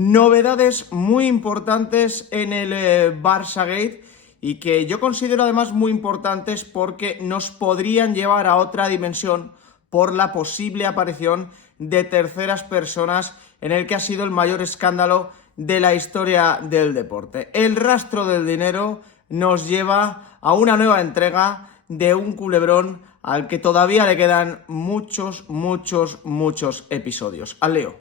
Novedades muy importantes en el Barçagate y que yo considero además muy importantes porque nos podrían llevar a otra dimensión por la posible aparición de terceras personas en el que ha sido el mayor escándalo de la historia del deporte. El rastro del dinero nos lleva a una nueva entrega de un culebrón al que todavía le quedan muchos episodios. Al lío.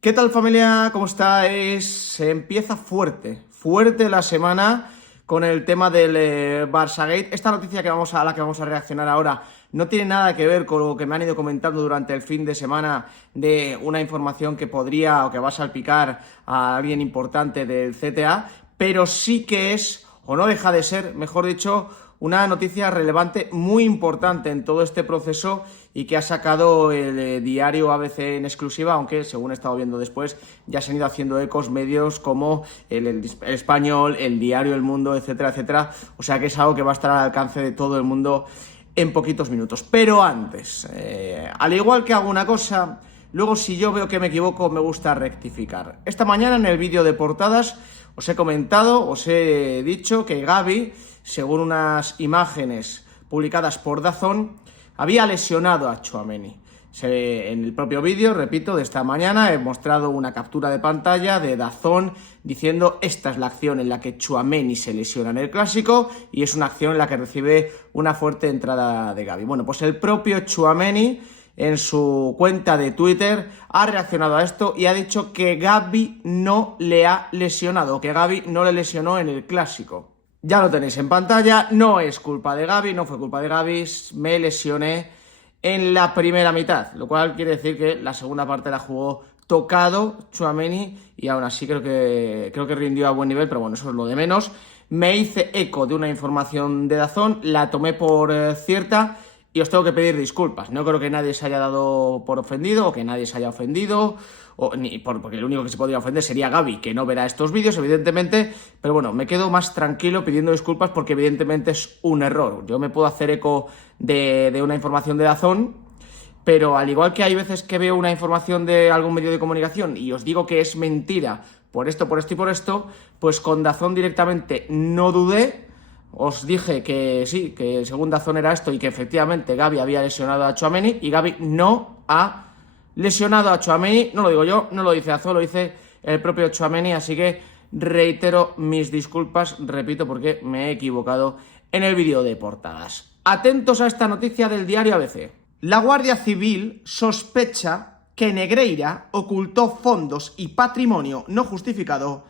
¿Qué tal, familia? ¿Cómo estáis? Se empieza fuerte la semana con el tema del Barçagate. Esta noticia a la que vamos a reaccionar ahora no tiene nada que ver con lo que me han ido comentando durante el fin de semana de una información que podría o que va a salpicar a alguien importante del CTA, pero sí que es, o no deja de ser, mejor dicho, una noticia relevante, muy importante en todo este proceso y que ha sacado el diario ABC en exclusiva, aunque según he estado viendo después ya se han ido haciendo ecos medios como el Español, el diario El Mundo, etcétera, etcétera. O sea que es algo que va a estar al alcance de todo el mundo en poquitos minutos. Pero antes, al igual que hago una cosa, luego si yo veo que me equivoco me gusta rectificar. Esta mañana en el vídeo de portadas os he dicho que Gavi, según unas imágenes publicadas por DAZN, había lesionado a Tchouaméni. En el propio vídeo, repito, de esta mañana he mostrado una captura de pantalla de DAZN diciendo: esta es la acción en la que Tchouaméni se lesiona en el Clásico y es una acción en la que recibe una fuerte entrada de Gavi. Bueno, pues el propio Tchouaméni en su cuenta de Twitter ha reaccionado a esto y ha dicho que Gavi no le ha lesionado, que Gavi no le lesionó en el Clásico. Ya lo tenéis en pantalla, no es culpa de Gavi, no fue culpa de Gavi, me lesioné en la primera mitad, lo cual quiere decir que la segunda parte la jugó tocado Tchouaméni y aún así creo que rindió a buen nivel, pero bueno, eso es lo de menos. Me hice eco de una información de DAZN, la tomé por cierta y os tengo que pedir disculpas. No creo que nadie se haya dado por ofendido o que nadie se haya ofendido, porque el único que se podría ofender sería Gavi, que no verá estos vídeos, evidentemente, pero bueno, me quedo más tranquilo pidiendo disculpas porque evidentemente es un error. Yo me puedo hacer eco de una información de DAZN, pero al igual que hay veces que veo una información de algún medio de comunicación y os digo que es mentira por esto y por esto, pues con DAZN directamente no dudé. Os dije que sí, que según DAZN era esto y que efectivamente Gavi había lesionado a Tchouaméni y Gavi no ha lesionado a Tchouaméni. No lo digo yo, no lo dice DAZN, lo dice el propio Tchouaméni, así que reitero mis disculpas, repito, porque me he equivocado en el vídeo de portadas. Atentos a esta noticia del diario ABC. La Guardia Civil sospecha que Negreira ocultó fondos y patrimonio no justificado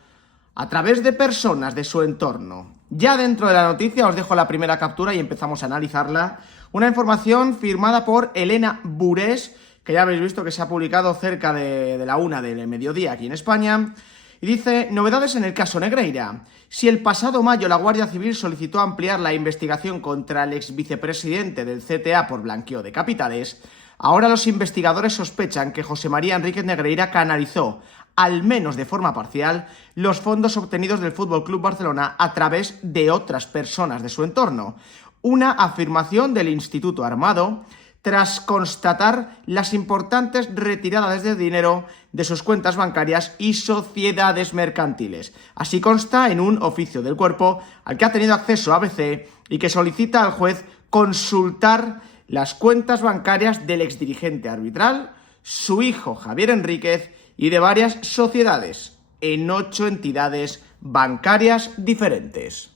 a través de personas de su entorno. Ya dentro de la noticia os dejo la primera captura y empezamos a analizarla. Una información firmada por Elena Burés, que ya habéis visto que se ha publicado cerca de la 1 del mediodía aquí en España. Y dice: novedades en el caso Negreira. Si el pasado mayo la Guardia Civil solicitó ampliar la investigación contra el ex vicepresidente del CTA por blanqueo de capitales, ahora los investigadores sospechan que José María Enríquez Negreira canalizó, al menos de forma parcial, los fondos obtenidos del FC Barcelona a través de otras personas de su entorno. Una afirmación del Instituto Armado tras constatar las importantes retiradas de dinero de sus cuentas bancarias y sociedades mercantiles. Así consta en un oficio del cuerpo al que ha tenido acceso ABC y que solicita al juez consultar las cuentas bancarias del exdirigente arbitral, su hijo Javier Enríquez y de varias sociedades en 8 entidades bancarias diferentes.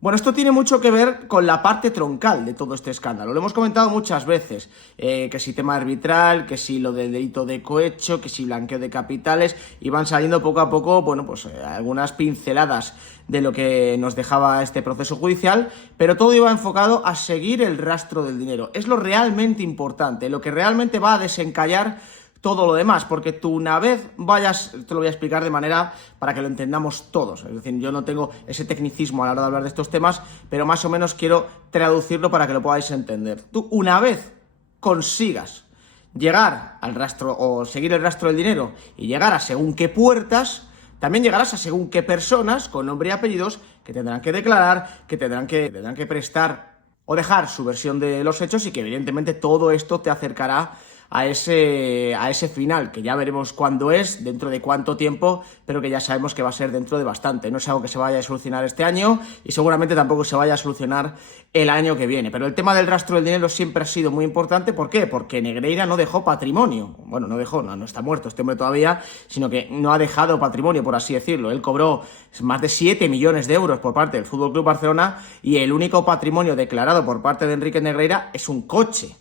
Bueno, esto tiene mucho que ver con la parte troncal de todo este escándalo. Lo hemos comentado muchas veces, que si tema arbitral, que si lo del delito de cohecho, que si blanqueo de capitales, y van saliendo poco a poco, bueno, pues algunas pinceladas de lo que nos dejaba este proceso judicial, pero todo iba enfocado a seguir el rastro del dinero. Es lo realmente importante, lo que realmente va a desencallar todo lo demás, porque tú una vez vayas, te lo voy a explicar de manera para que lo entendamos todos, es decir, yo no tengo ese tecnicismo a la hora de hablar de estos temas, pero más o menos quiero traducirlo para que lo podáis entender. Tú una vez consigas llegar al rastro o seguir el rastro del dinero y llegar a según qué puertas, también llegarás a según qué personas con nombre y apellidos que tendrán que declarar, que tendrán que prestar o dejar su versión de los hechos, y que evidentemente todo esto te acercará a ese final, que ya veremos cuándo es, dentro de cuánto tiempo, pero que ya sabemos que va a ser dentro de bastante. No es algo que se vaya a solucionar este año y seguramente tampoco se vaya a solucionar el año que viene. Pero el tema del rastro del dinero siempre ha sido muy importante. ¿Por qué? Porque Negreira no dejó patrimonio. Bueno, no está muerto este hombre todavía, sino que no ha dejado patrimonio, por así decirlo. Él cobró más de 7 millones de euros por parte del Fútbol Club Barcelona, y el único patrimonio declarado por parte de Enrique Negreira es un coche.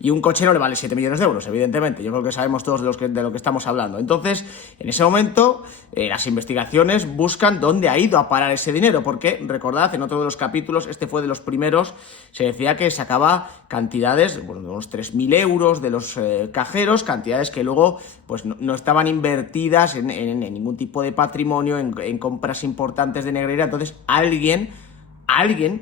Y un coche no le vale 7 millones de euros, evidentemente. Yo creo que sabemos todos de lo que estamos hablando. Entonces, en ese momento, las investigaciones buscan dónde ha ido a parar ese dinero, porque, recordad, en otro de los capítulos, este fue de los primeros, se decía que sacaba cantidades, bueno, de unos 3.000 euros de los cajeros, cantidades que luego pues no estaban invertidas en ningún tipo de patrimonio, en compras importantes de Negreira. Entonces, alguien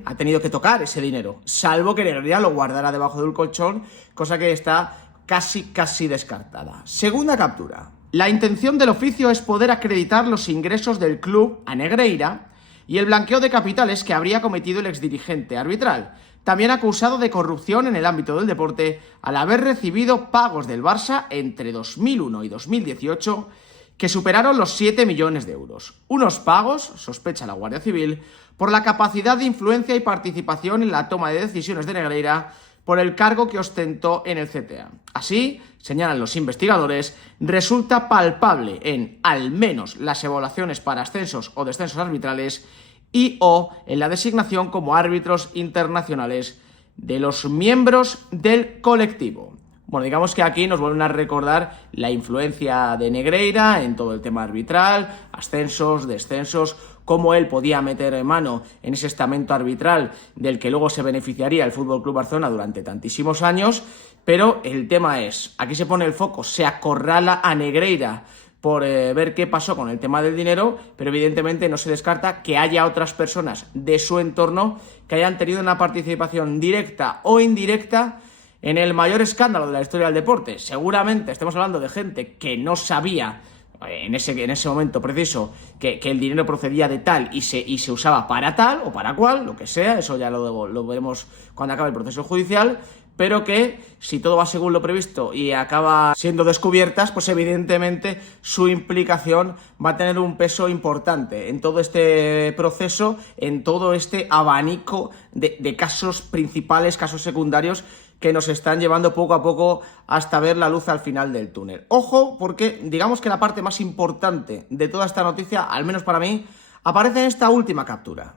ha tenido que tocar ese dinero, salvo que Negreira lo guardara debajo del colchón, cosa que está casi descartada. Segunda captura. La intención del oficio es poder acreditar los ingresos del club a Negreira y el blanqueo de capitales que habría cometido el exdirigente arbitral, también acusado de corrupción en el ámbito del deporte al haber recibido pagos del Barça entre 2001 y 2018 que superaron los 7 millones de euros. Unos pagos, sospecha la Guardia Civil, por la capacidad de influencia y participación en la toma de decisiones de Negreira por el cargo que ostentó en el CTA. Así, señalan los investigadores, resulta palpable en, al menos, las evaluaciones para ascensos o descensos arbitrales o en la designación como árbitros internacionales de los miembros del colectivo. Bueno, digamos que aquí nos vuelven a recordar la influencia de Negreira en todo el tema arbitral, ascensos, descensos, cómo él podía meter mano en ese estamento arbitral del que luego se beneficiaría el Fútbol Club Barcelona durante tantísimos años. Pero el tema es, aquí se pone el foco, se acorrala a Negreira por ver qué pasó con el tema del dinero, pero evidentemente no se descarta que haya otras personas de su entorno que hayan tenido una participación directa o indirecta en el mayor escándalo de la historia del deporte. Seguramente estemos hablando de gente que no sabía en ese momento preciso que el dinero procedía de tal y se usaba para tal o para cual, lo que sea. Eso ya lo veremos cuando acabe el proceso judicial, pero que si todo va según lo previsto y acaba siendo descubiertas, pues evidentemente su implicación va a tener un peso importante en todo este proceso, en todo este abanico de casos principales, casos secundarios, que nos están llevando poco a poco hasta ver la luz al final del túnel. Ojo, porque digamos que la parte más importante de toda esta noticia, al menos para mí, aparece en esta última captura.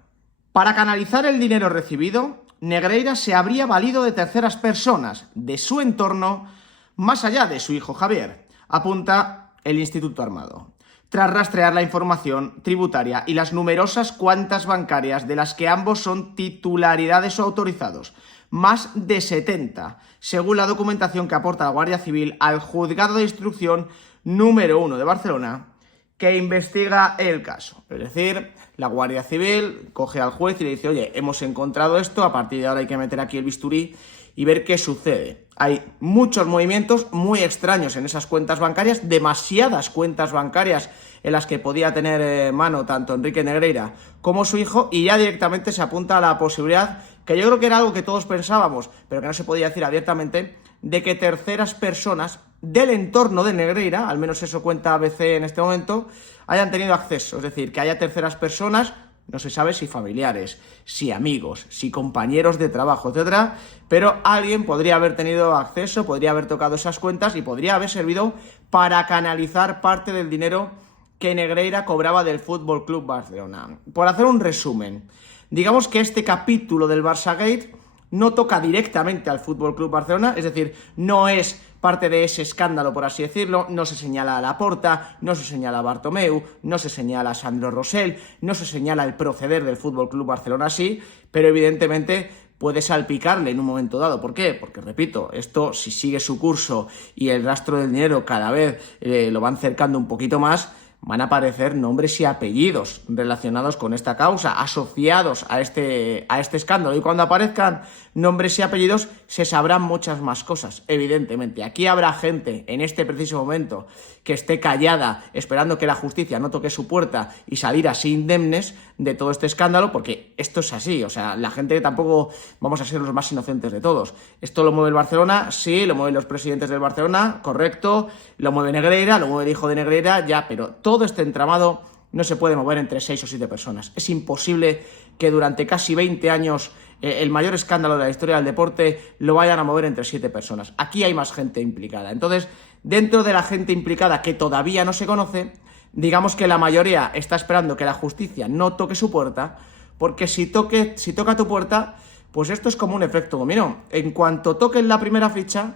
Para canalizar el dinero recibido, Negreira se habría valido de terceras personas de su entorno, más allá de su hijo Javier, apunta el Instituto Armado. Tras rastrear la información tributaria y las numerosas cuentas bancarias de las que ambos son titularidades o autorizados, más de 70, según la documentación que aporta la Guardia Civil al Juzgado de Instrucción número 1 de Barcelona, que investiga el caso. Es decir, la Guardia Civil coge al juez y le dice: oye, hemos encontrado esto, a partir de ahora hay que meter aquí el bisturí y ver qué sucede. Hay muchos movimientos muy extraños en esas cuentas bancarias, demasiadas cuentas bancarias en las que podía tener mano tanto Enrique Negreira como su hijo, y ya directamente se apunta a la posibilidad, que yo creo que era algo que todos pensábamos, pero que no se podía decir abiertamente, de que terceras personas del entorno de Negreira, al menos eso cuenta ABC en este momento, hayan tenido acceso. Es decir, que haya terceras personas, no se sabe si familiares, si amigos, si compañeros de trabajo, etcétera, pero alguien podría haber tenido acceso, podría haber tocado esas cuentas y podría haber servido para canalizar parte del dinero que Negreira cobraba del Fútbol Club Barcelona. Por hacer un resumen, digamos que este capítulo del Barçagate no toca directamente al Fútbol Club Barcelona, es decir, no es parte de ese escándalo, por así decirlo. No se señala a Laporta, no se señala a Bartomeu, no se señala a Sandro Rosell, no se señala el proceder del Fútbol Club Barcelona, sí, pero evidentemente puede salpicarle en un momento dado. ¿Por qué? Porque, repito, esto, si sigue su curso y el rastro del dinero cada vez lo van cercando un poquito más, van a aparecer nombres y apellidos relacionados con esta causa, asociados a este escándalo. Y cuando aparezcan nombres y apellidos, se sabrán muchas más cosas, evidentemente. Aquí habrá gente en este preciso momento que esté callada, esperando que la justicia no toque su puerta y salir así indemnes de todo este escándalo, porque esto es así. O sea, la gente tampoco vamos a ser los más inocentes de todos. Esto lo mueve el Barcelona, sí, lo mueven los presidentes del Barcelona, correcto, lo mueve Negreira, lo mueve el hijo de Negreira, ya, pero todo este entramado no se puede mover entre 6 o 7 personas. Es imposible que durante casi 20 años el mayor escándalo de la historia del deporte lo vayan a mover entre 7 personas. Aquí hay más gente implicada. Entonces, dentro de la gente implicada que todavía no se conoce, digamos que la mayoría está esperando que la justicia no toque su puerta, porque si toca tu puerta, pues esto es como un efecto dominó. En cuanto toquen la primera ficha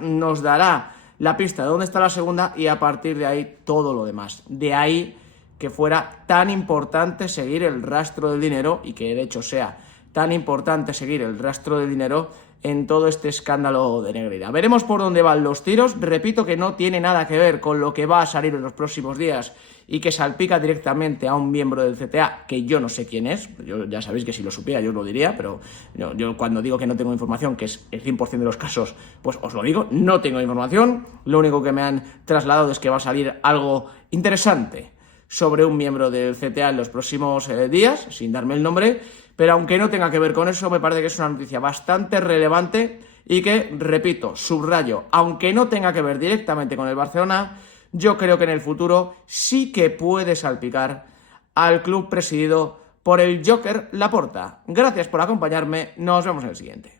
nos dará la pista de dónde está la segunda y a partir de ahí todo lo demás. De ahí que fuera tan importante seguir el rastro del dinero y que de hecho sea tan importante seguir el rastro del dinero en todo este escándalo de Negreira. Veremos por dónde van los tiros. Repito que no tiene nada que ver con lo que va a salir en los próximos días y que salpica directamente a un miembro del CTA que yo no sé quién es. Yo, ya sabéis que si lo supiera yo os lo diría, pero yo cuando digo que no tengo información, que es el 100% de los casos, pues os lo digo, no tengo información. Lo único que me han trasladado es que va a salir algo interesante sobre un miembro del CTA en los próximos días, sin darme el nombre, pero aunque no tenga que ver con eso, me parece que es una noticia bastante relevante y que, repito, subrayo, aunque no tenga que ver directamente con el Barcelona, yo creo que en el futuro sí que puede salpicar al club presidido por el Joker Laporta. Gracias por acompañarme, nos vemos en el siguiente.